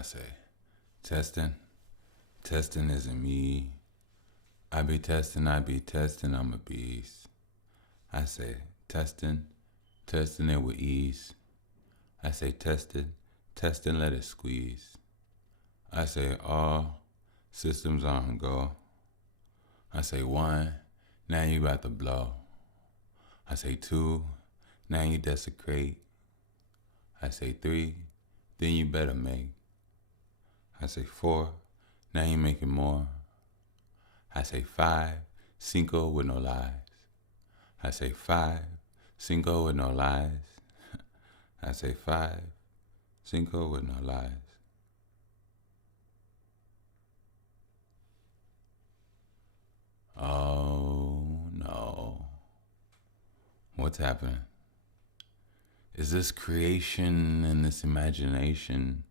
I say, testing, testing isn't me. I be testing, I'm a beast. I say, testing, testing it with ease. I say, testing, testing, let it squeeze. I say, all systems on go. I say, one, now you about to blow. I say, two, now you desecrate. I say, three, then you better make. I say, four, now you making more. I say, five, cinco with no lies. I say, five, cinco with no lies. I say, five, cinco with no lies. Oh no. What's happening? Is this creation and this imagination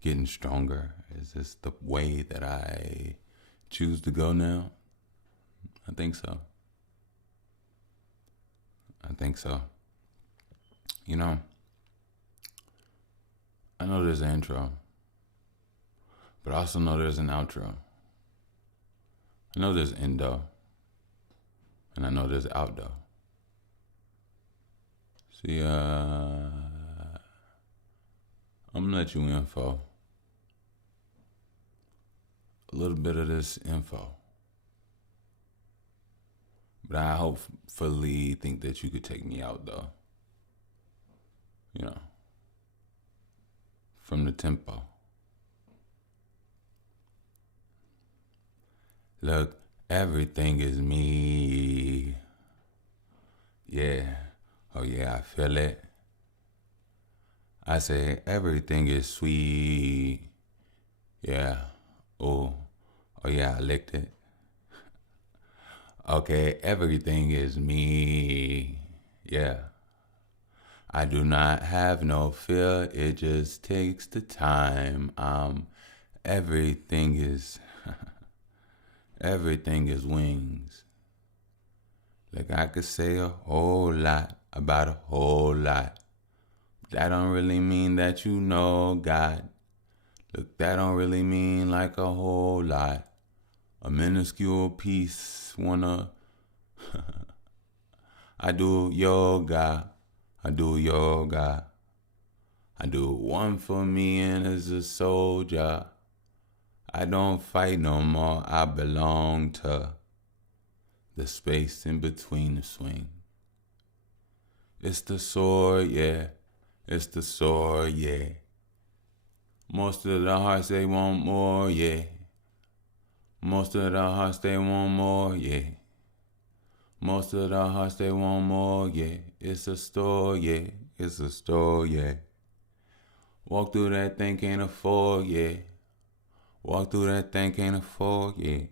getting stronger? Is this the way that I choose to go now? I think so. I think so. You know, I know there's an intro, but I also know there's an outro. I know there's indo, and I know there's outdo. See, I'm gonna let you info. A little bit of this info. But I hopefully think that you could take me out though. You know, from the tempo. Look, everything is me. Yeah, oh yeah, I feel it. I say everything is sweet. Yeah, oh yeah, I licked it. Okay, everything is me. Yeah. I do not have no fear, it just takes the time. Everything is everything is wings. Like I could say a whole lot about a whole lot. That don't really mean that you know God. Look, that don't really mean like a whole lot. A minuscule piece wanna I do yoga. I do yoga. I do one for me and as a soldier. I don't fight no more. I belong to the space in between the swing. It's the sword, yeah. It's the sword, yeah. Most of the hearts, they want more, yeah. Most of the hearts, they want more, yeah. Most of the hearts, they want more, yeah. It's a store, yeah. It's a store, yeah. Walk through that thing, can't afford, yeah. Walk through that thing, can't afford, yeah.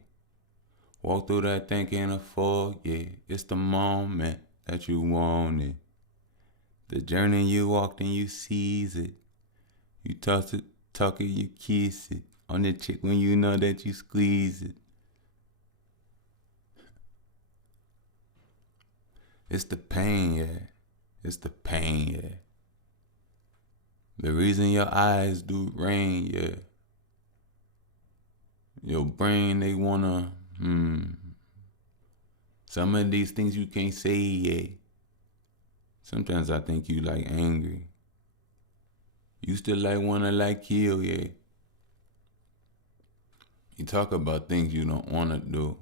Walk through that thing, can't afford, yeah. It's the moment that you want it. The journey you walked and you seize it. You talk it, you kiss it. On the chick when you know that you squeeze it. It's the pain, yeah. It's the pain, yeah. The reason your eyes do rain, yeah. Your brain, they wanna, Some of these things you can't say, yeah. Sometimes I think you like angry. You still like wanna like kill, yeah. You talk about things you don't wanna do.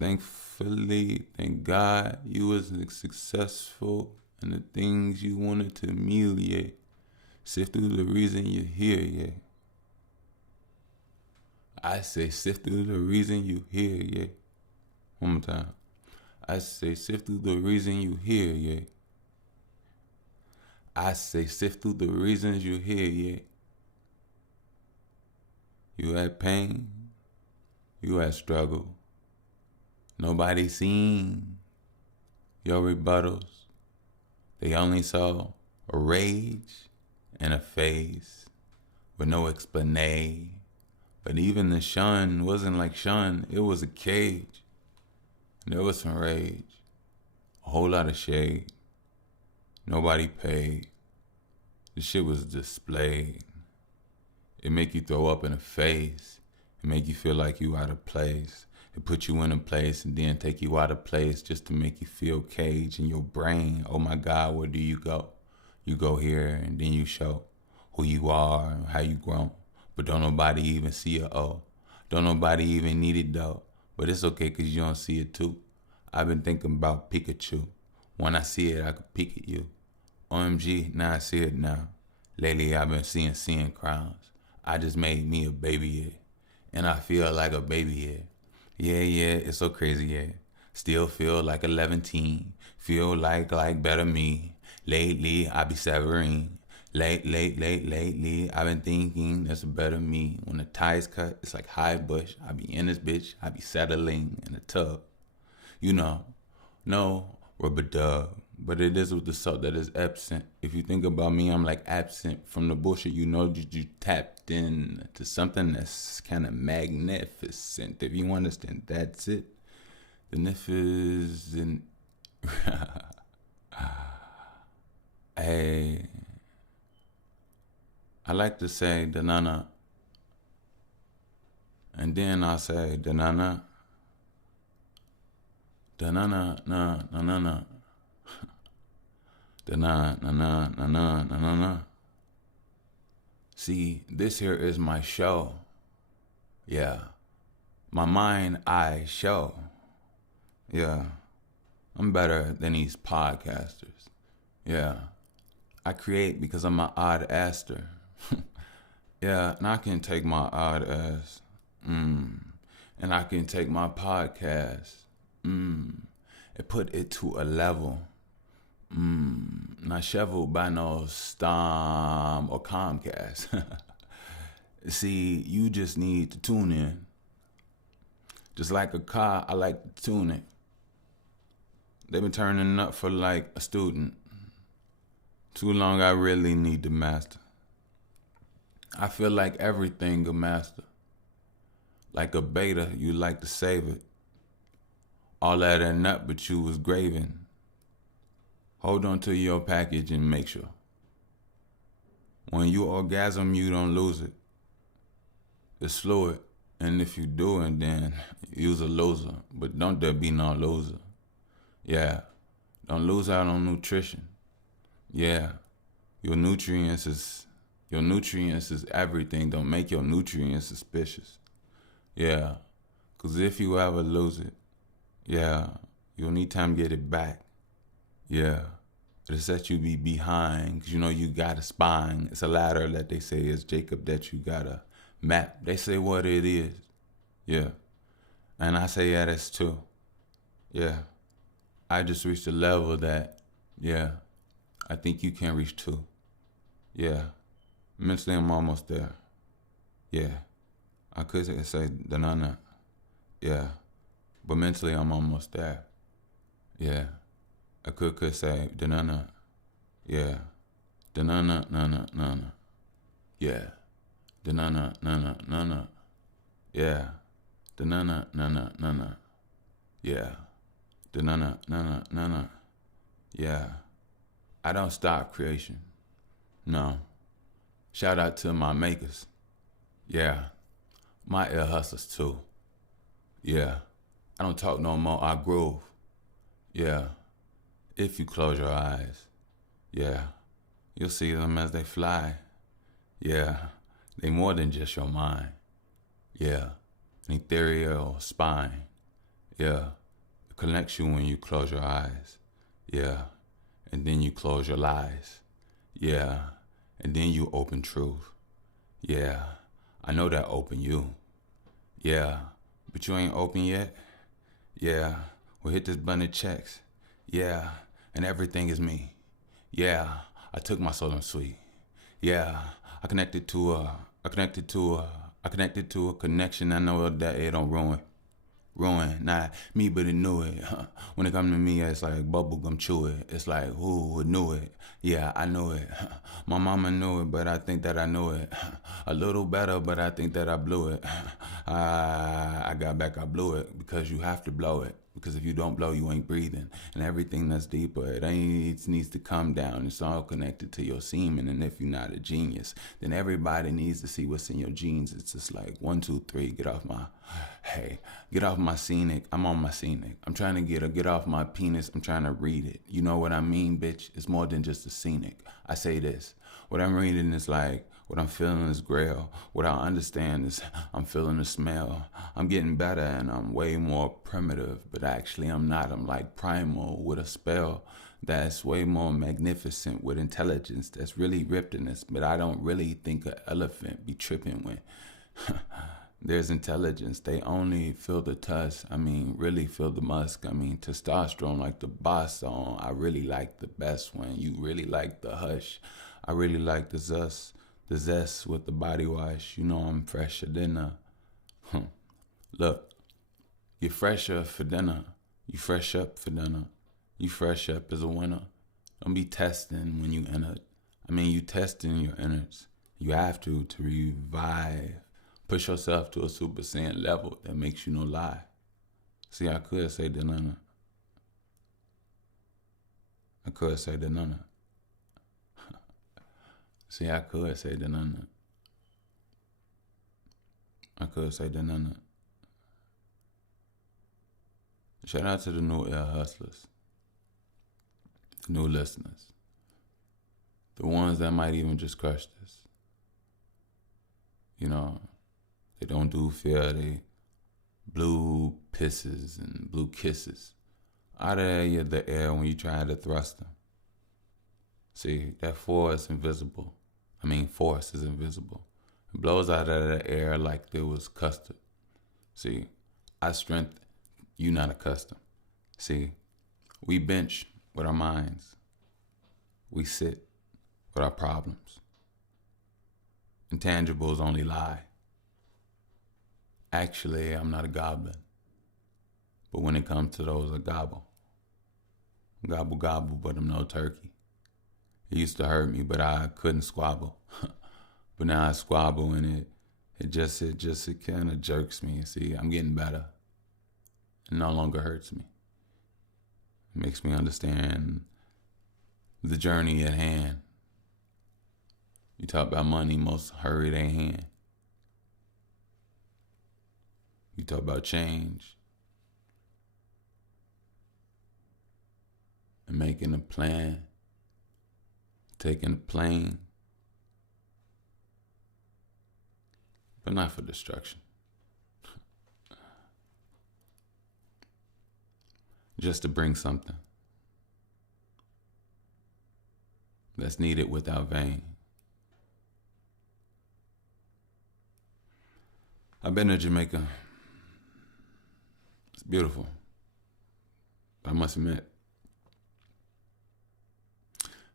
Thankfully, thank God, you was successful in the things you wanted to humiliate. Sift through the reason you're here, yeah. I say sift through the reason you here, yeah. One more time. I say sift through the reason you here, yeah. I say sift through the reasons you here, yeah. You had pain, you had struggle. Nobody seen your rebuttals. They only saw a rage and a face with no explanation. But even the shun wasn't like shun, it was a cage. There was some rage, a whole lot of shade. Nobody paid. The shit was displayed. It make you throw up in a face. It make you feel like you out of place. It put you in a place and then take you out of place just to make you feel caged in your brain. Oh my God, where do you go? You go here and then you show who you are and how you grown. But don't nobody even see it, oh. Don't nobody even need it though. But it's okay cause you don't see it too. I've been thinking about Pikachu. When I see it, I could peek at you. OMG, now I see it now. Lately I've been seeing crowns. I just made me a baby, yeah. And I feel like a baby, yeah. Yeah, it's so crazy, yeah. Still feel like 11 teen. Feel like better me. Lately I be severing. Lately I've been thinking there's a better me. When the ties cut, it's like high bush. I be in this bitch. I be settling in a tub. You know, no rubber dub. But it is with the salt that is absent. If you think about me, I'm like absent from the bullshit. You know that you tapped in to something that's kind of magnificent. If you understand, that's it. The niff is in. Hey, I like to say da-na-na. And then I'll say da-na-na. Da-na-na, na-na-na. Da-na-na-na-na-na-na-na. See, this here is my show. Yeah. My mind, I show. Yeah. I'm better than these podcasters. Yeah. I create because I'm an odd aster. Yeah, and I can take my odd ass. And I can take my podcast. And put it to a level. Not shoveled by no Storm or Comcast. See, you just need to tune in. Just like a car, I like to tune it. They've been turning up for like a student. Too long, I really need to master. I feel like everything a master. Like a beta, you like to save it. All that and nut, but you was graving. Hold on to your package and make sure. When you orgasm, you don't lose it. It's fluid. And if you do it, then you's a loser. But don't there be no loser. Yeah. Don't lose out on nutrition. Yeah. Your nutrients is everything. Don't make your nutrients suspicious. Yeah. Cause if you ever lose it, yeah, you'll need time to get it back. Yeah, it'll set you be behind, cause you know you got a spine. It's a ladder that they say is Jacob that you gotta map. They say what it is. Yeah, and I say yeah, that's too. Yeah, I just reached a level that, yeah, I think you can reach too. Yeah, mentally I'm almost there. Yeah, I could say da-na-na. Yeah, but mentally I'm almost there. Yeah. I could say da-na-na. Yeah. Da-na-na, na-na, na-na. Yeah. Da-na-na, na-na, na-na. Yeah. Da-na-na, na-na, na-na. Yeah. Da-na-na, na-na, na-na. Yeah. I don't stop creation. No. Shout out to my makers. Yeah. My ear hustlers too. Yeah. I don't talk no more, I groove. Yeah. If you close your eyes, yeah, you'll see them as they fly. Yeah, they more than just your mind. Yeah, an ethereal spine. Yeah, it connects you when you close your eyes. Yeah, and then you close your lies. Yeah, and then you open truth. Yeah, I know that open you. Yeah, but you ain't open yet. Yeah, we'll hit this button of checks. Yeah, and everything is me. Yeah, I took my soul and sweet. Yeah, I connected to a connection I know that it don't ruin. Not me, but it knew it. When it come to me, it's like bubblegum chew it. It's like, who knew it? Yeah, I knew it. My mama knew it, but I think that I knew it. A little better, but I think that I blew it. I got back, I blew it, because you have to blow it. Because if you don't blow, you ain't breathing. And everything that's deeper, it needs to come down. It's all connected to your semen. And if you're not a genius, then everybody needs to see what's in your genes. It's just like 1, 2, 3, get off my scenic. I'm on my scenic. I'm trying to get off my penis. I'm trying to read it. You know what I mean, bitch? It's more than just a scenic. I say this. What I'm reading is like, what I'm feeling is grail. What I understand is I'm feeling the smell. I'm getting better and I'm way more primitive, but actually I'm not. I'm like primal with a spell that's way more magnificent with intelligence that's really ripped in this. But I don't really think an elephant be tripping when there's intelligence. They only feel the tusk. I mean, really feel the musk. I mean, testosterone like the boss song. I really like the best one. You really like the hush. I really like the zest with the body wash. You know I'm fresher than a look, you're fresher for dinner. You fresh up for dinner. You fresh up as a winner. Don't be testing when you enter. I mean, you testing your innards. You have to revive. Push yourself to a Super Saiyan level that makes you no lie. See, I could say the nana. I could say the nana. See, I could say the nana. I could say the nana. Shout out to the new air hustlers, the new listeners, the ones that might even just crush this. You know, they don't do fear, they blue pisses and blue kisses out of the air when you try to thrust them. See, that force is invisible. Force is invisible. It blows out of the air like there was custard. See, our strength, you not accustomed. See, we bench with our minds. We sit with our problems. Intangibles only lie. Actually, I'm not a goblin. But when it comes to those, I gobble. Gobble, gobble, but I'm no turkey. It used to hurt me, but I couldn't squabble. But now I squabble and it kind of jerks me. See, I'm getting better. It no longer hurts me. It makes me understand the journey at hand. You talk about money, most hurry their hand. You talk about change and making a plan, taking a plane, but not for destruction. Just to bring something that's needed without vain. I've been to Jamaica. It's beautiful. I must admit.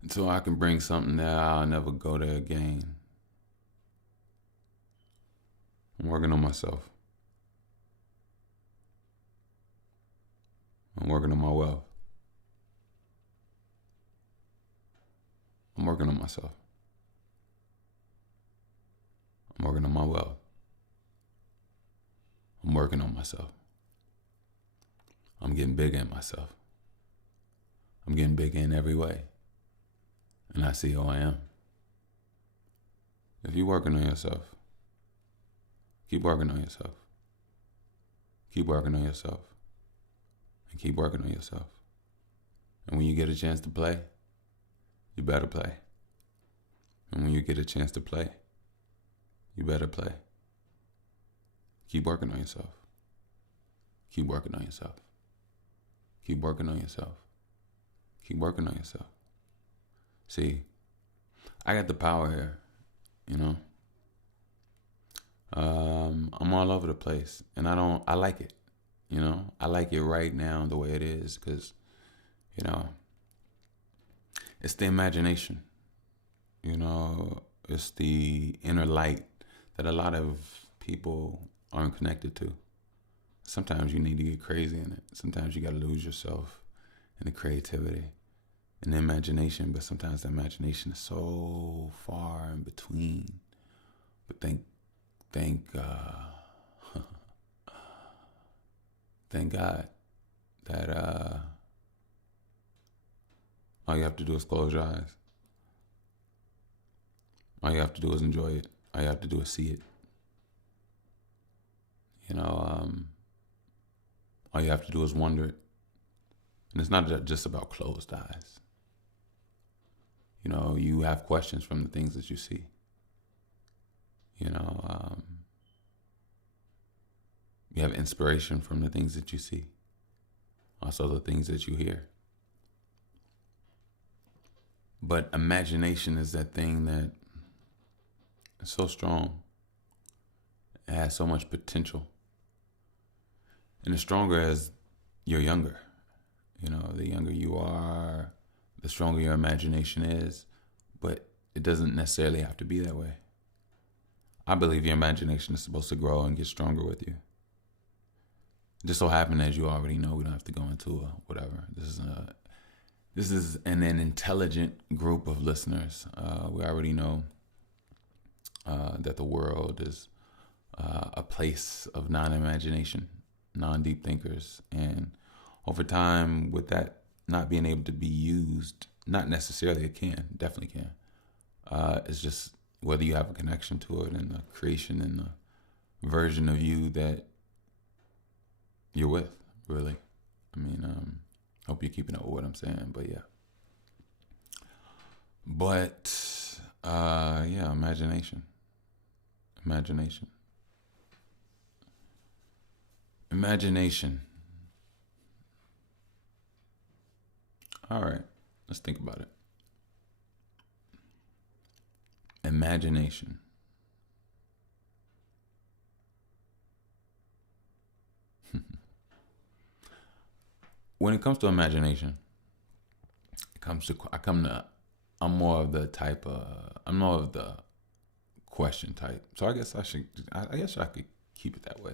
Until I can bring something there, I'll never go there again. I'm working on myself. I'm working on my wealth. I'm working on myself. I'm working on my wealth. I'm working on myself. I'm getting bigger in myself. I'm getting bigger in every way. And I see who I am. If you're working on yourself, keep working on yourself. Keep working on yourself. And keep working on yourself. And when you get a chance to play, you better play. And when you get a chance to play, you better play. Keep working on yourself. Keep working on yourself. Keep working on yourself. Keep working on yourself. See, I got the power here, you know. I'm all over the place, and I like it, you know. I like it right now the way it is, because, you know, it's the imagination, you know. It's the inner light that a lot of people aren't connected to. Sometimes you need to get crazy in it. Sometimes you got to lose yourself in the creativity and the imagination, but sometimes the imagination is so far in between. But thank God that all you have to do is close your eyes. All you have to do is enjoy it. All you have to do is see it. All you have to do is wonder it. And it's not just about closed eyes. You have questions from the things that you see. You have inspiration from the things that you see. Also the things that you hear. But imagination is that thing that is so strong. It has so much potential. And it's stronger as you're younger. The younger you are, the stronger your imagination is. But it doesn't necessarily have to be that way. I believe your imagination is supposed to grow and get stronger with you. It just so happened, as you already know, we don't have to go into whatever. This is an intelligent group of listeners. We already know that the world is a place of non-imagination, non-deep thinkers. And over time, with that not being able to be used, not necessarily it can, definitely can. It's just whether you have a connection to it and the creation and the version of you that you're with, really. Hope you're keeping up with what I'm saying, but yeah. But, imagination. All right, let's think about it. Imagination. When it comes to imagination, I'm more of the question type. So I guess I could keep it that way.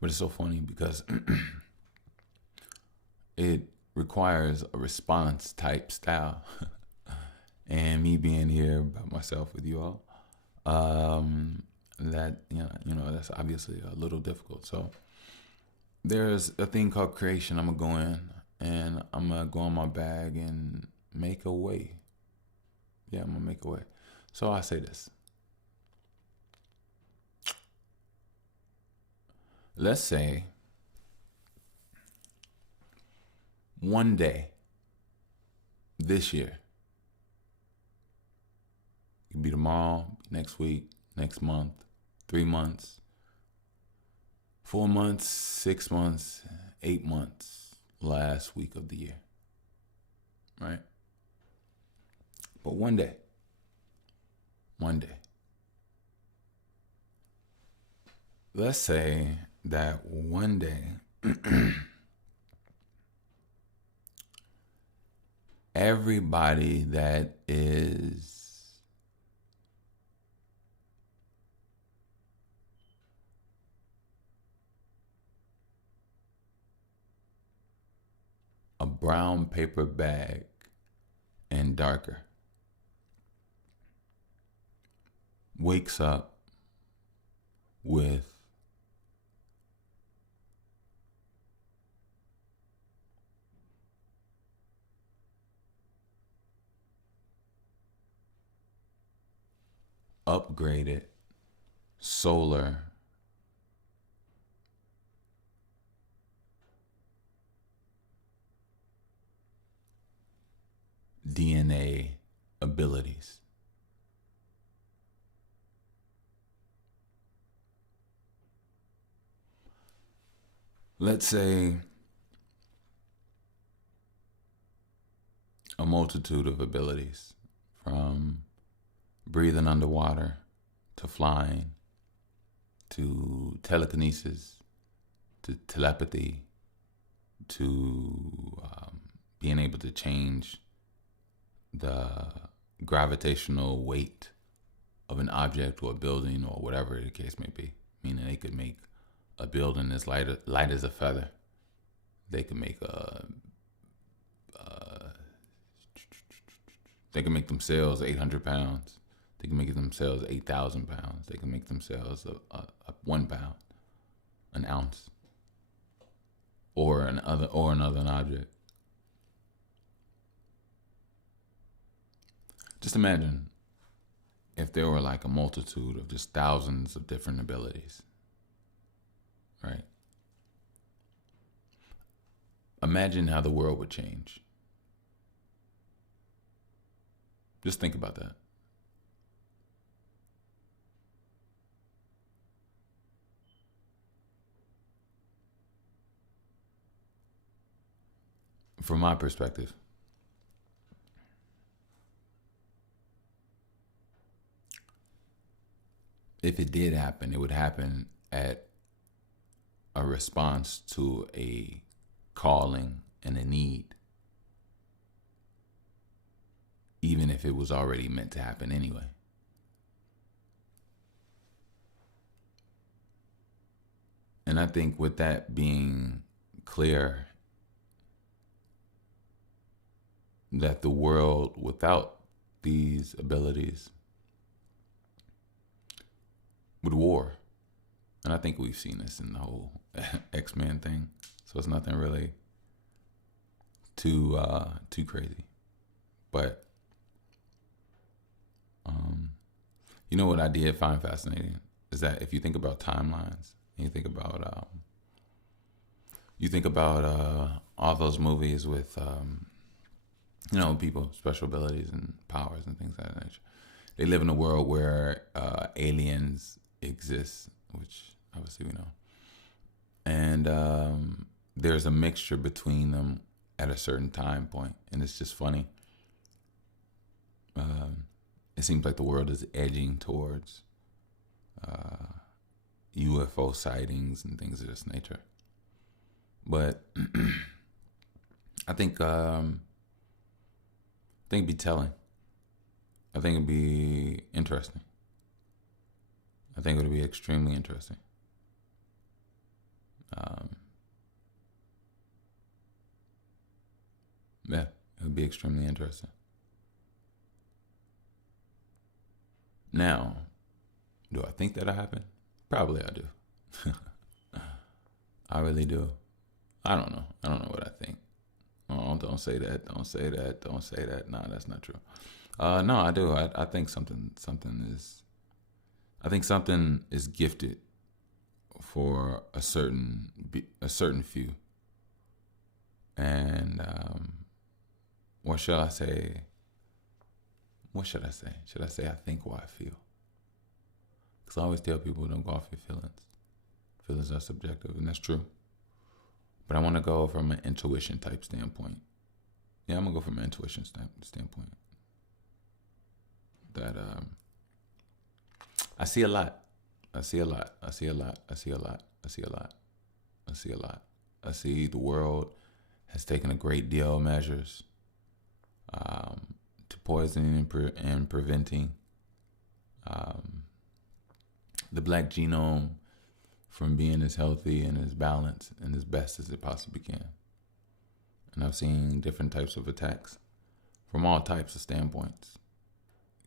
But it's so funny because it requires a response type style. And me being here by myself with you all, that's obviously a little difficult. So there's a thing called creation. I'm gonna go in and I'm gonna go in my bag and make a way. Yeah, I'm gonna make a way. So I say this. Let's say one day this year, it could be tomorrow, next week, next month, 3 months, 4 months, 6 months, 8 months, last week of the year, right? But one day, let's say that one day, everybody that is a brown paper bag and darker wakes up with upgraded solar DNA abilities. Let's say a multitude of abilities, from breathing underwater to flying to telekinesis to telepathy to being able to change the gravitational weight of an object or a building or whatever the case may be. Meaning they could make a building as light as a feather. They could make they can make themselves 800 pounds. They can make themselves 8,000 pounds. They can make themselves a 1 pound, an ounce. or another object. Just imagine if there were like a multitude of just thousands of different abilities, right? Imagine how the world would change. Just think about that. From my perspective, if it did happen, it would happen at a response to a calling and a need, even if it was already meant to happen anyway. And I think with that being clear, that the world without these abilities would war. And I think we've seen this in the whole X-Men thing. So it's nothing really too crazy. But you know what I did find fascinating is that if you think about timelines, and you think about all those movies with people special abilities and powers and things like that nature. They live in a world where aliens exist, which obviously we know, and there's a mixture between them at a certain time point, and it's just funny. It seems like the world is edging towards UFO sightings and things of this nature. But I think it'd be telling. I think it'd be interesting. I think it would be extremely interesting. Yeah, it would be extremely interesting. Now, do I think that'll happen? Probably I do. I really do. I don't know. I don't know what I think. Oh, don't say that. Don't say that. Don't say that. Nah, that's not true. No, I do. I think something is. I think something is gifted for a certain few, and what shall I say? What should I say? Should I say I think what I feel? Because I always tell people don't go off your feelings. Feelings are subjective, and that's true. But I want to go from an intuition type standpoint. Yeah, I'm gonna go from an intuition standpoint. That I see a lot. I see a lot. I see a lot. I see a lot. I see a lot. I see a lot. I see the world has taken a great deal of measures to poisoning and preventing the black genome from being as healthy and as balanced and as best as it possibly can. And I've seen different types of attacks from all types of standpoints,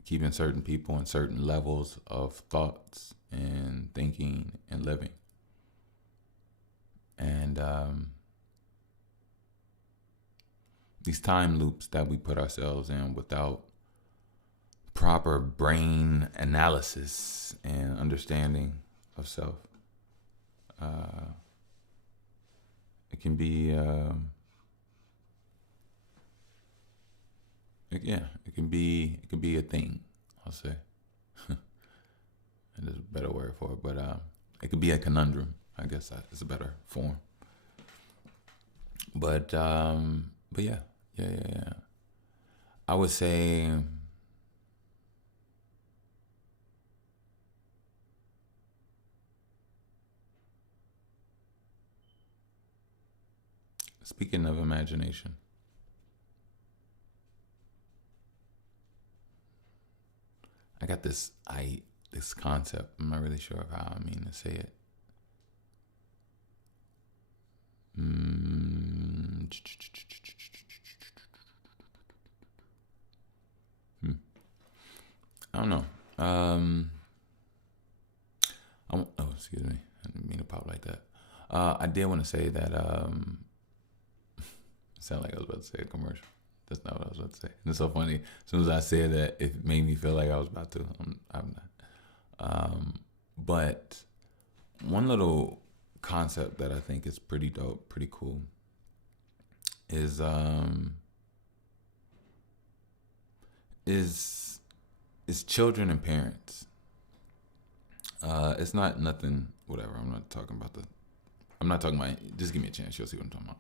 keeping certain people in certain levels of thoughts and thinking and living. And these time loops that we put ourselves in without proper brain analysis and understanding of self. It can be, it can be a thing, I'll say. And there's a better word for it, but it could be a conundrum. I guess that is a better form. But yeah. I would say speaking of imagination, I got this concept. I'm not really sure of how I mean to say it. I don't know. Excuse me. I didn't mean to pop like that. I did want to say that. It sounded like I was about to say a commercial. That's not what I was about to say. And it's so funny. As soon as I said that, it made me feel like I was about to. I'm not. But one little concept that I think is pretty dope, pretty cool, is children and parents. It's not nothing. Whatever. I'm not talking about. Just give me a chance. You'll see what I'm talking about.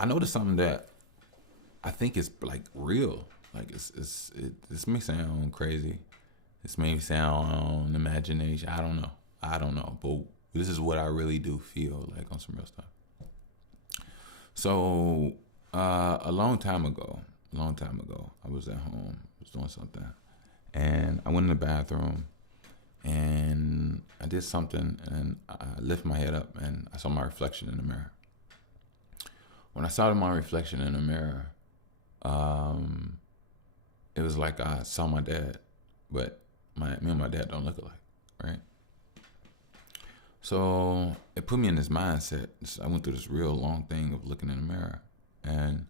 I noticed something that I think is like real. Like this may sound crazy. This may sound imagination. I don't know. But this is what I really do feel like on some real stuff. So a long time ago, I was at home. I was doing something, and I went in the bathroom, and I did something, and I lifted my head up, and I saw my reflection in the mirror. When I saw my reflection in the mirror, it was like I saw my dad, but me and my dad don't look alike, right? So it put me in this mindset. I went through this real long thing of looking in the mirror, and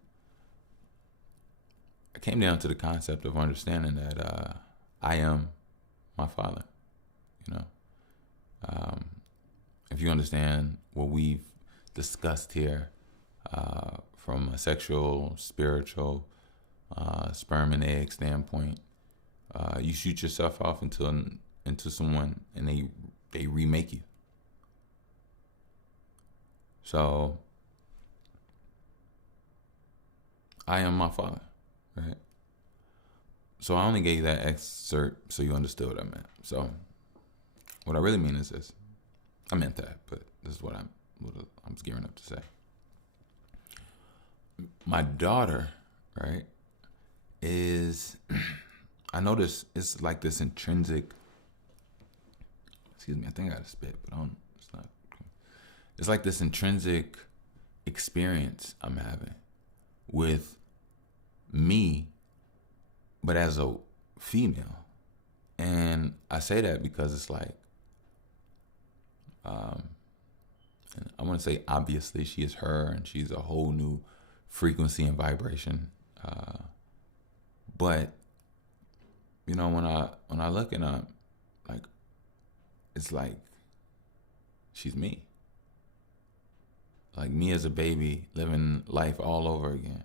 I came down to the concept of understanding that I am my father. You know, if you understand what we've discussed here, from a sexual, spiritual, sperm and egg standpoint, you shoot yourself off into someone, and they remake you. So I am my father, right? So I only gave you that excerpt so you understood what I meant. So what I really mean is this. I meant that, but this is what I'm gearing up to say. My daughter, right, is I notice it's like this intrinsic. Excuse me, I think I got to spit, but it's not. It's like this intrinsic experience I'm having with me, but as a female. And I say that because it's like, I want to say obviously she is her, and she's a whole new frequency and vibration. But you know, when I look, and I like, it's like she's me. Like me as a baby living life all over again.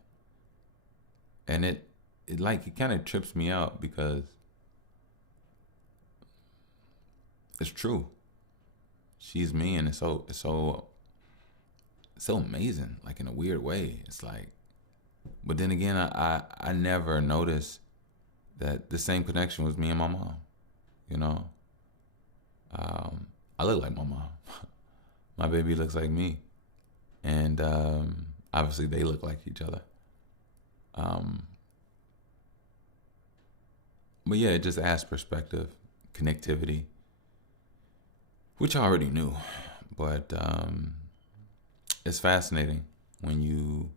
And it kind of trips me out because it's true. She's me, and it's so amazing, like in a weird way. It's like, but then again, I never noticed that the same connection was me and my mom. You know, I look like my mom. My baby looks like me, and obviously they look like each other. But yeah, it just adds perspective, connectivity, which I already knew, but it's fascinating when you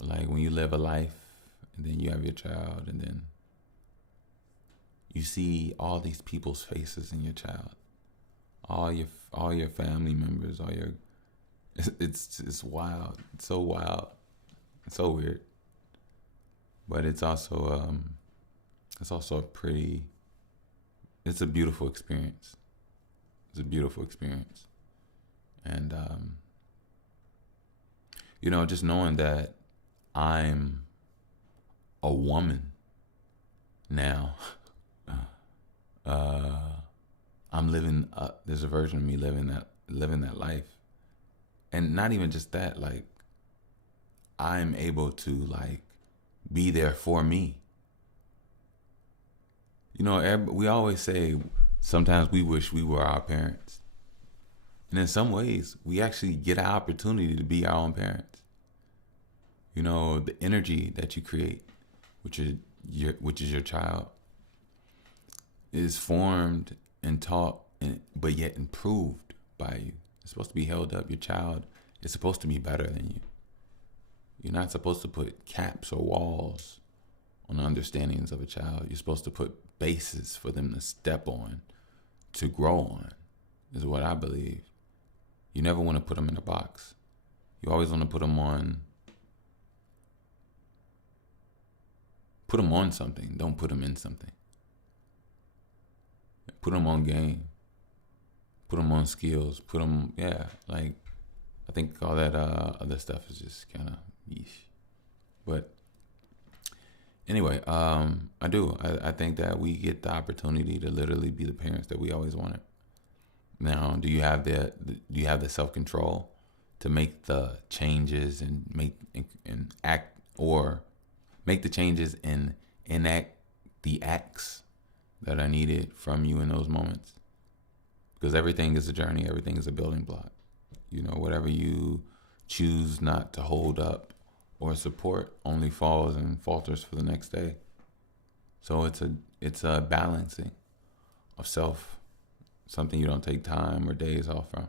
live a life, and then you have your child, and then you see all these people's faces in your child, all your family members, it's wild. It's so wild. It's so weird. But it's also it's a beautiful experience. It's a beautiful experience. And just knowing that I'm a woman now, I'm living. There's a version of me living that life, and not even just that. Like, I'm able to like be there for me. You know, we always say sometimes we wish we were our parents, and in some ways, we actually get an opportunity to be our own parents. You know, the energy that you create, which is your child, is formed and taught, but yet improved by you. It's supposed to be held up. Your child is supposed to be better than you. You're not supposed to put caps or walls on the understandings of a child. You're supposed to put bases for them to step on, to grow on. is what I believe. You never want to put them in a box. You always want to put them on something. Don't put them in something. Put them on game. Put them on skills. Put them, like, I think all that other stuff is just kind of yeesh. But anyway, I do. I think that we get the opportunity to literally be the parents that we always wanted. Now, do you have the self-control to make the changes and act, or make the changes and enact the acts that are needed from you in those moments? Because everything is a journey, everything is a building block. Whatever you choose not to hold up or support only falls and falters for the next day. So it's a balancing of self, something you don't take time or days off from.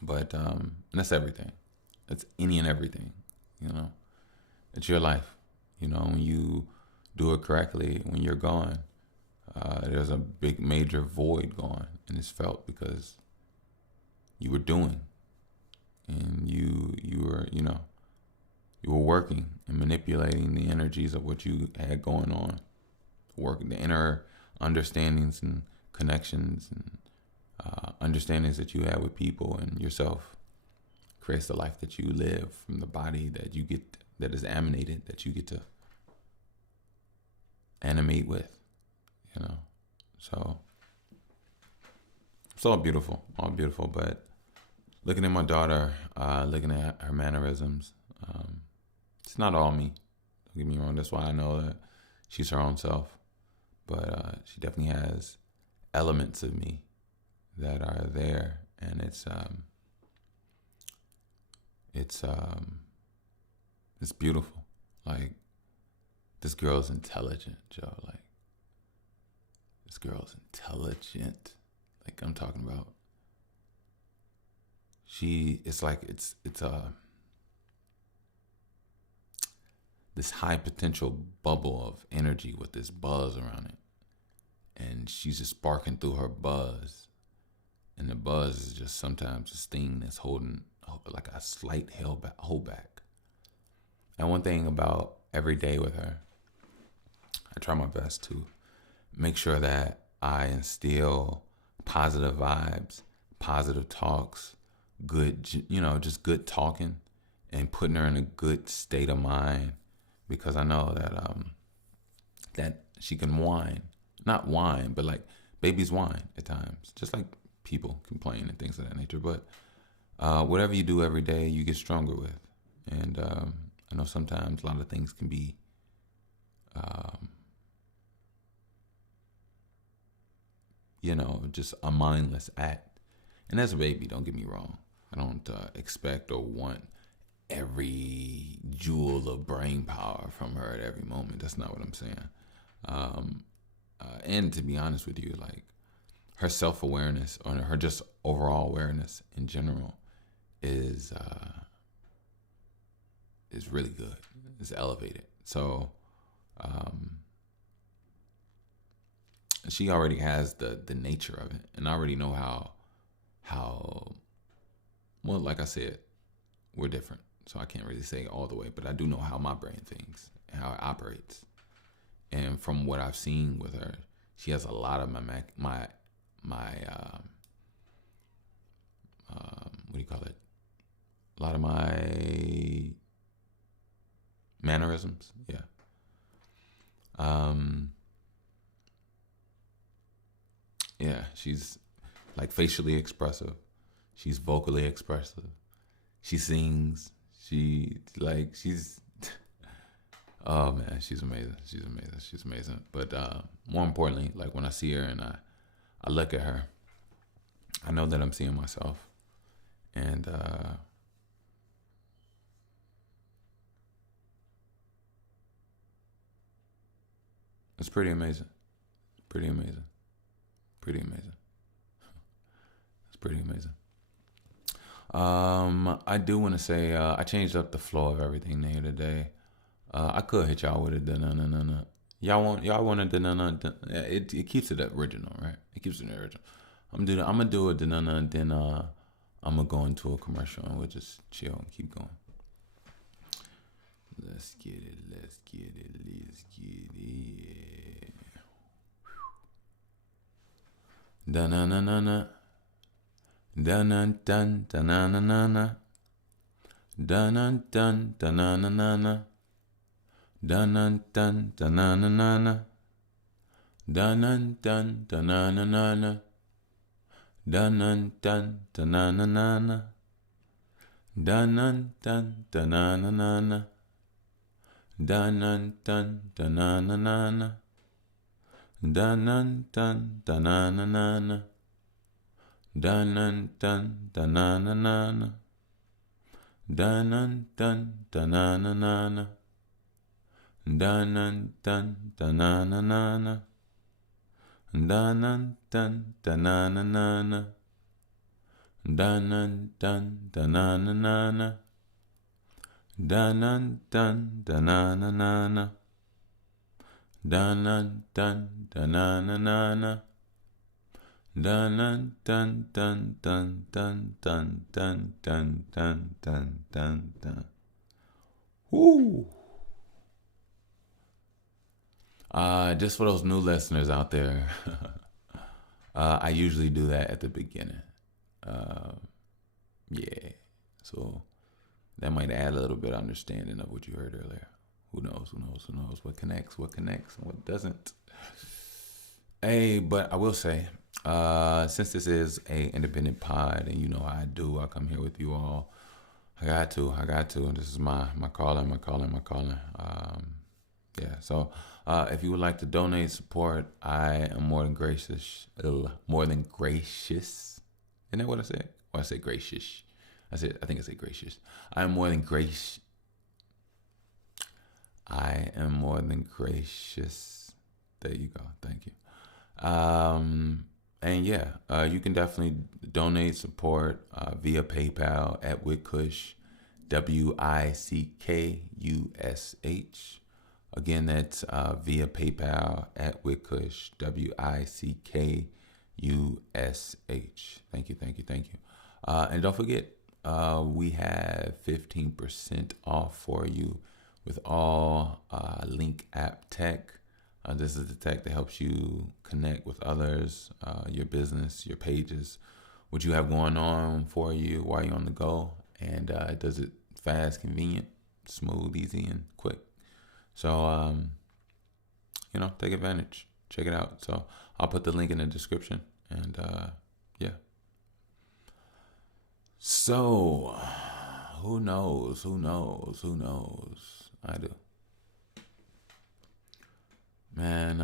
But and that's everything. That's any and everything. It's your life. When you do it correctly, when you're gone, there's a big major void gone, and it's felt because you were doing, and you were working and manipulating the energies of what you had going on, working the inner understandings and connections and understandings that you have with people and yourself creates the life that you live from the body that you get, that is animated, that you get to animate with, so it's all beautiful, but looking at my daughter, looking at her mannerisms, it's not all me, don't get me wrong. That's why I know that she's her own self, but she definitely has elements of me that are there, and it's beautiful. Like, this girl's intelligent, Joe. Like, this girl's intelligent. Like, I'm talking about. It's this high potential bubble of energy with this buzz around it, and she's just sparking through her buzz, and the buzz is just sometimes this thing that's holding like a slight holdback. And one thing about every day with her, I try my best to make sure that I instill positive vibes, positive talks, good, just good talking, and putting her in a good state of mind, because I know that that she can not whine, but like babies whine at times, just like people complain and things of that nature. But whatever you do every day, you get stronger with. And I know sometimes a lot of things can be just a mindless act. And as a baby, don't get me wrong, I don't expect or want every jewel of brain power from her at every moment. That's not what I'm saying. And to be honest with you, like, her self-awareness, or her just overall awareness in general, is really good. It's elevated. So she already has the nature of it, and I already know how well, like I said, we're different, so I can't really say all the way, but I do know how my brain thinks and how it operates. And from what I've seen with her, she has a lot of my what do you call it? A lot of my mannerisms. Yeah. Yeah, she's like facially expressive. She's vocally expressive. She sings. She's oh man, she's amazing. She's amazing. But more importantly, like, when I see her and I look at her, I know that I'm seeing myself. And it's pretty amazing. Pretty amazing. Pretty amazing. It's pretty amazing. I do want to say I changed up the flow of everything here today. I could hit y'all with a da-na-na-na-na. Y'all want a da-na-na-na. It keeps it original, right? It keeps it original. I'm gonna do it, then I'm gonna go into a commercial and we'll just chill and keep going. Let's get it. Let's get it. Let's get it. Da na na na na. Dun dun dun dun na na na na. Dun dun dun dun na na na na. Dun dun dun dun na na na na. Dun dun dun dun na na na na. Dun dun dun dun na na na na. Dun dun dun dun na na na na. Dun dun dun dun na na na na. Dun dun dun dun na na na na. Dun dun dun dun na na na na. Dun dun dun dun na na na na. Dun dun dun dun na na na na. Dun dun dun dun na na na na. Dun dun dun dun na na na na. Dun dun dun dun na na na na. Dun dun dun dun na na na na. Dun dun dun dun dun dun dun dun dun dun dun dun dun. Woo! Just for those new listeners out there, I usually do that at the beginning. Yeah, so that might add a little bit of understanding of what you heard earlier. Who knows? Who knows? Who knows? What connects? What connects? And what doesn't? Hey, but I will say, since this is a independent pod, and you know how I do, I come here with you all. I got to. And this is my calling. Yeah. So, if you would like to donate support, I am more than gracious. Isn't that what I said? Or I said gracious. I think I said gracious. I am more than gracious. There you go. Thank you. And yeah, you can definitely donate support via PayPal at Wickush, WICKUSH. Again, that's via PayPal at Wickush, WICKUSH. Thank you. And don't forget, we have 15% off for you with all Link App tech. This is the tech that helps you connect with others, your business, your pages, what you have going on for you while you're on the go. And it does it fast, convenient, smooth, easy, and quick. So, take advantage. Check it out. So I'll put the link in the description. And yeah. So, who knows? I do. Man,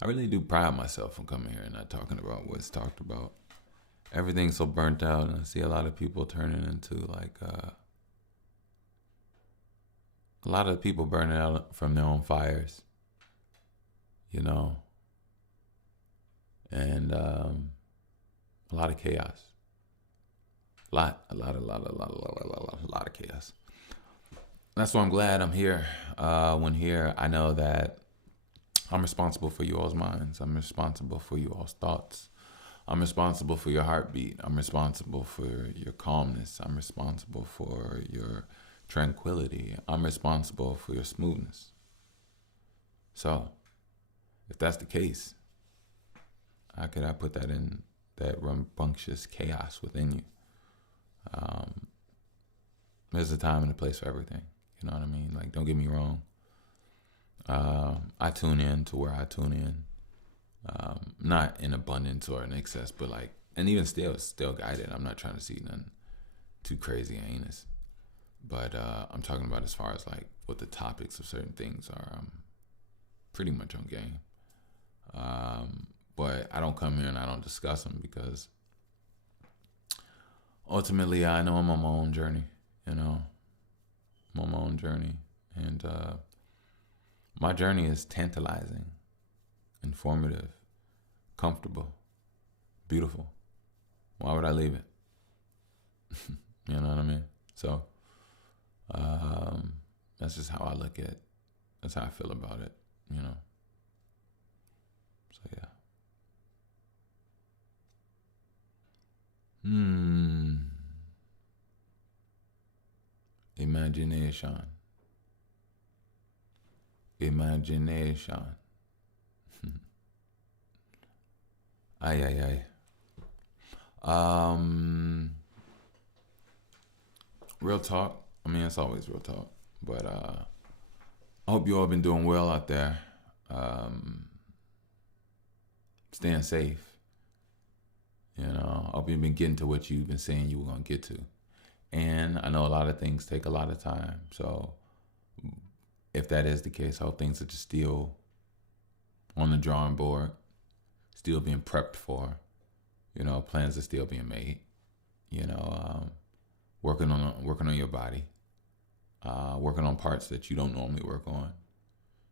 I really do pride myself on coming here and not talking about what's talked about. Everything's so burnt out, and I see a lot of people turning into like a lot of people burning out from their own fires, and a lot of chaos. A lot of chaos. That's why I'm glad I'm here. When here, I know that I'm responsible for you all's minds. I'm responsible for you all's thoughts. I'm responsible for your heartbeat. I'm responsible for your calmness. I'm responsible for your tranquility. I'm responsible for your smoothness. So, if that's the case, how could I put that in that rambunctious chaos within you? There's a time and a place for everything. You know what I mean? Like, don't get me wrong. I tune in to where I tune in. Not in abundance or in excess, but like, and even still guided. I'm not trying to see nothing too crazy and heinous. But I'm talking about as far as like what the topics of certain things are. I'm pretty much on game. But I don't come here and I don't discuss them because ultimately I know I'm on my own journey. I'm on my own journey. And my journey is tantalizing, informative, comfortable, beautiful. Why would I leave it? You know what I mean? So that's just how I look at it. That's how I feel about it, So yeah. Hmm. Imagination. Imagination. Ay, ay, ay. Um, real talk. I mean, it's always real talk. But I hope you all been doing well out there. Um, Staying safe. You know, I hope you've been getting to what you've been saying you were gonna get to. And I know a lot of things take a lot of time. So if that is the case, I hope things are just still on the drawing board, still being prepped for. You know, plans are still being made. You know, working on your body, working on parts that you don't normally work on,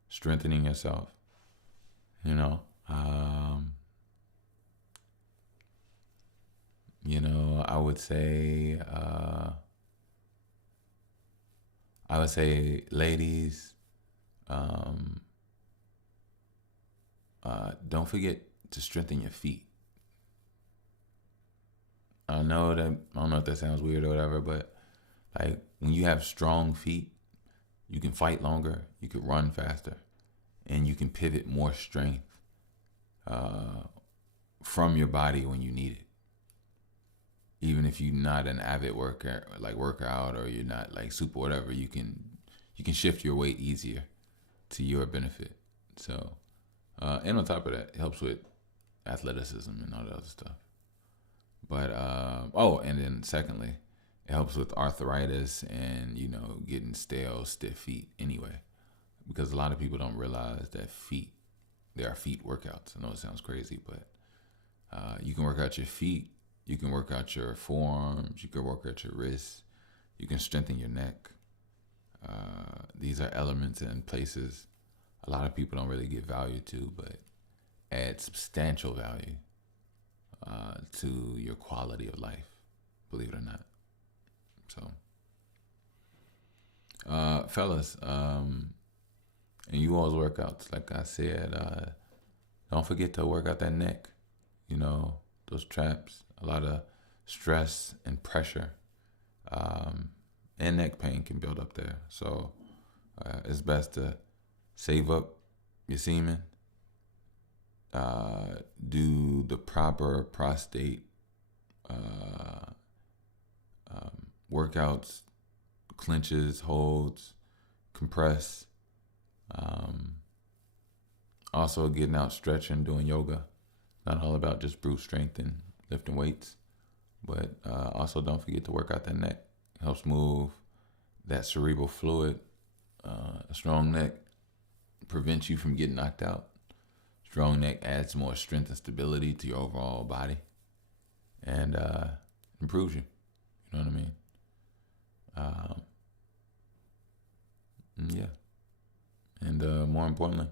strengthening yourself. You know, I would say, ladies, um, don't forget to strengthen your feet. I don't know if that sounds weird or whatever, but like when you have strong feet, you can fight longer, you can run faster, and you can pivot more strength uh, from your body when you need it. Even if you're not an avid worker, like workout, or you're not like super whatever, you can shift your weight easier to your benefit. So, and on top of that, it helps with athleticism and all that other stuff. But and then secondly, it helps with arthritis and getting stale, stiff feet. Anyway, because a lot of people don't realize that there are feet workouts. I know it sounds crazy, but you can work out your feet. You can work out your forearms. You can work out your wrists. You can strengthen your neck. These are elements and places a lot of people don't really give value to, but add substantial value to your quality of life, believe it or not. So, fellas, and you all's workouts, like I said, don't forget to work out that neck. Those traps, a lot of stress and pressure, and neck pain can build up there. So, it's best to save up your semen, do the proper prostate workouts, clenches, holds, compress. Um, Also, getting out, stretching, doing yoga. Not all about just brute strength and lifting weights, but also don't forget to work out that neck. It helps move that cerebral fluid. A strong neck prevents you from getting knocked out. Strong neck adds more strength and stability to your overall body, and improves you. You know what I mean? Yeah. And more importantly,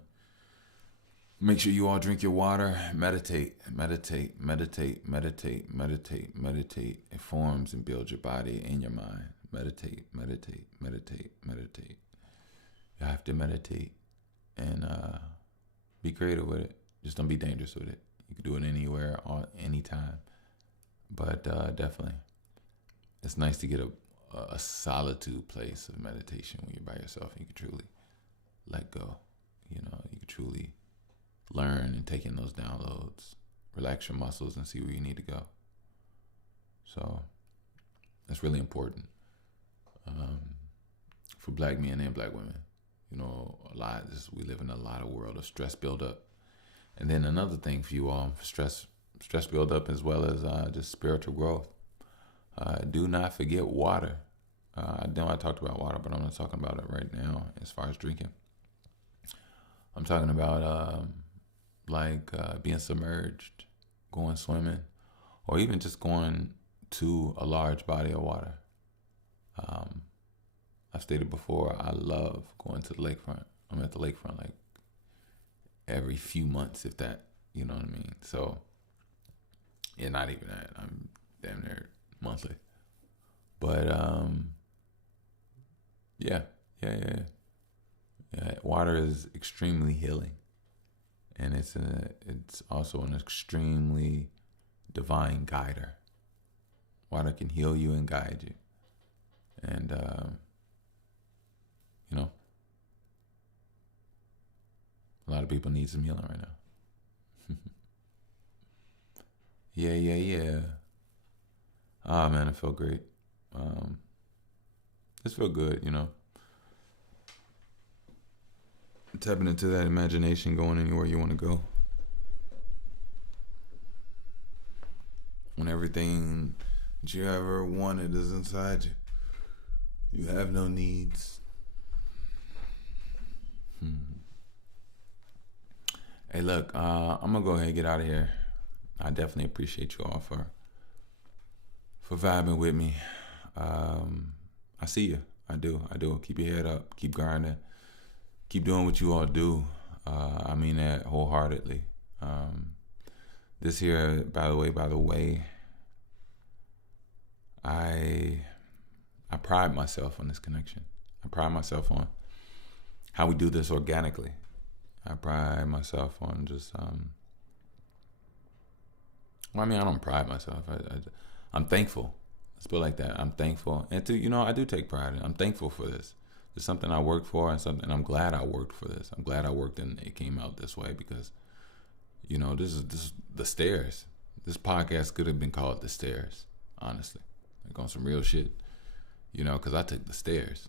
make sure you all drink your water. Meditate, meditate, meditate, meditate, meditate, meditate. It forms and builds your body and your mind. Meditate, meditate, meditate, meditate. You have to meditate and be creative with it. Just don't be dangerous with it. You can do it anywhere, anytime. But definitely, it's nice to get a solitude place of meditation when you're by yourself and you can truly let go. You can truly learn and take in those downloads, relax your muscles and see where you need to go. So that's really important for black men and black women. We live in a lot of world of stress buildup. And then another thing for you all, stress buildup as well as just spiritual growth. Do not forget water. I know I talked about water, but I'm not talking about it right now as far as drinking. I'm talking about being submerged, going swimming, or even just going to a large body of water. I've stated before, I love going to the lakefront. I'm at the lakefront like every few months, if that, you know what I mean? So, yeah, not even that. I'm damn near monthly. But, yeah. Water is extremely healing. And it's also an extremely divine guider. water can heal you and guide you. And, you know, a lot of people need some healing right now. Yeah. Ah, man, it felt great. This felt good, you know. Tapping into that imagination, going anywhere you want to go. When everything that you ever wanted is inside you, you have no needs. Hey, look, I'm gonna go ahead and get out of here. I definitely appreciate you all for vibing with me. I see you. I do. Keep your head up. Keep grinding. Keep doing what you all do. I mean that wholeheartedly. This here, by the way, I pride myself on this connection. I pride myself on how we do this organically. I pride myself on just, well, I mean, I don't pride myself. I'm thankful. Let's put it like that. I'm thankful. And I do take pride in it. I'm thankful for this. It's something I worked for and I'm glad I worked for this. I'm glad I worked and it came out this way because, this is the stairs. This podcast could have been called The Stairs, honestly. Like on some real shit, because I took the stairs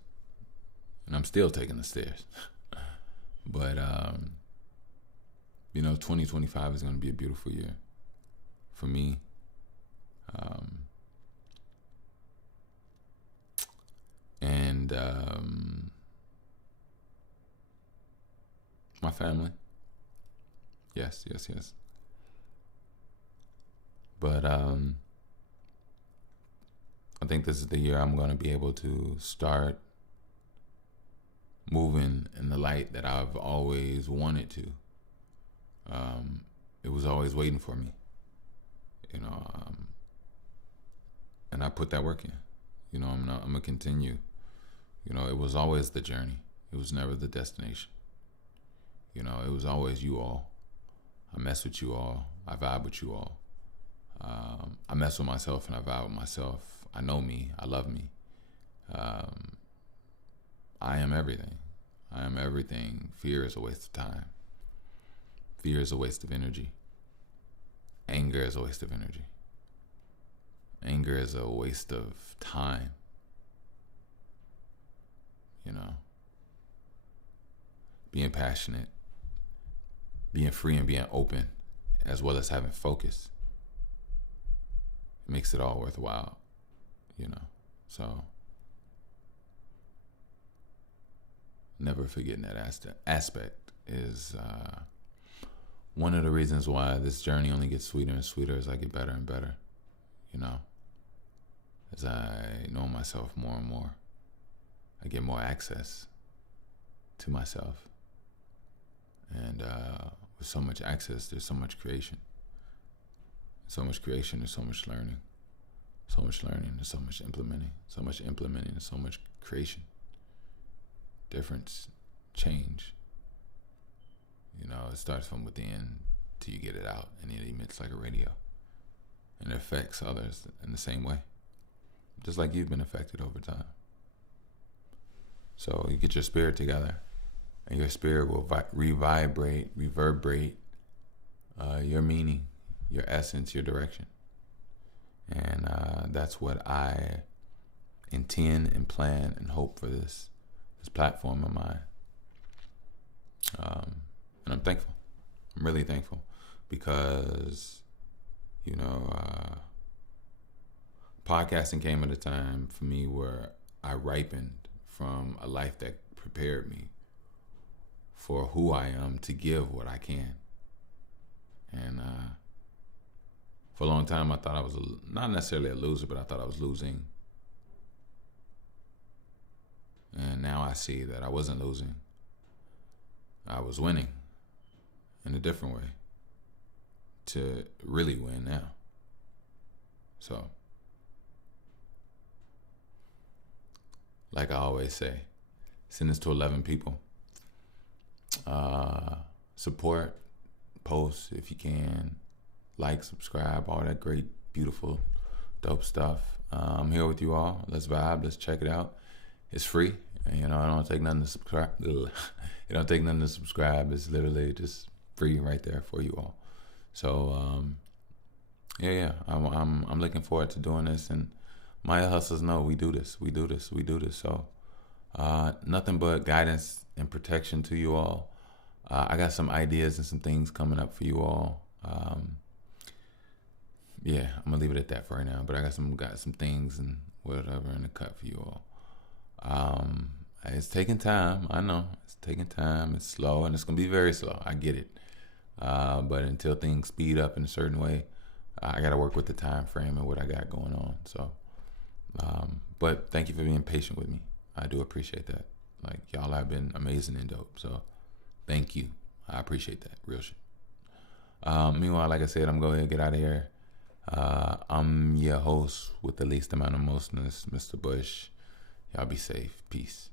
and I'm still taking the stairs. But, 2025 is going to be a beautiful year for me. And my family. Yes. But I think this is the year I'm going to be able to start moving in the light that I've always wanted to. It was always waiting for me, and I put that work in. I'm gonna continue. It was always the journey. It was never the destination. It was always you all. I mess with you all. I vibe with you all. I mess with myself and I vibe with myself. I know me. I love me. I am everything. I am everything. Fear is a waste of time. Fear is a waste of energy. Anger is a waste of energy. Anger is a waste of time. Being passionate, being free and being open, as well as having focus, it makes it all worthwhile, So never forgetting that aspect is one of the reasons why this journey only gets sweeter and sweeter as I get better and better, as I know myself more and more. I get more access to myself. And with so much access, there's so much creation. So much creation, there's so much learning. So much learning, there's so much implementing. So much implementing, there's so much creation. Difference, change. It starts from within till you get it out, and it emits like a radio. And it affects others in the same way. Just like you've been affected over time. So you get your spirit together, and your spirit will reverberate your meaning, your essence, your direction. And that's what I intend and plan and hope for this platform of mine. And I'm thankful. I'm really thankful because, podcasting came at a time for me where I ripened from a life that prepared me for who I am to give what I can. And for a long time, I thought I was not necessarily a loser, but I thought I was losing. And now I see that I wasn't losing. I was winning in a different way to really win now. So, like I always say, send this to 11 people. Support, post if you can, like, subscribe, all that great, beautiful Dope stuff. I'm here with you all. Let's vibe. Let's check it out. It's free. And, you know, I don't take nothing to subscribe. It don't take nothing to subscribe. It's literally just free right there for you all. So yeah. I'm looking forward to doing this, and my hustlers know we do this. So nothing but guidance and protection to you all. I got some ideas and some things coming up for you all. Yeah, I'm gonna leave it at that for right now. But I got some things and whatever in the cut for you all. It's taking time. I know it's taking time. It's slow, and it's gonna be very slow. I get it. But until things speed up in a certain way, I gotta work with the time frame and what I got going on. So, but thank you for being patient with me. I do appreciate that. Like, y'all have been amazing and dope. So thank you. I appreciate that. Real shit. Meanwhile, like I said, I'm going to get out of here. I'm your host with the least amount of mostness, Mr. Bush. Y'all be safe. Peace.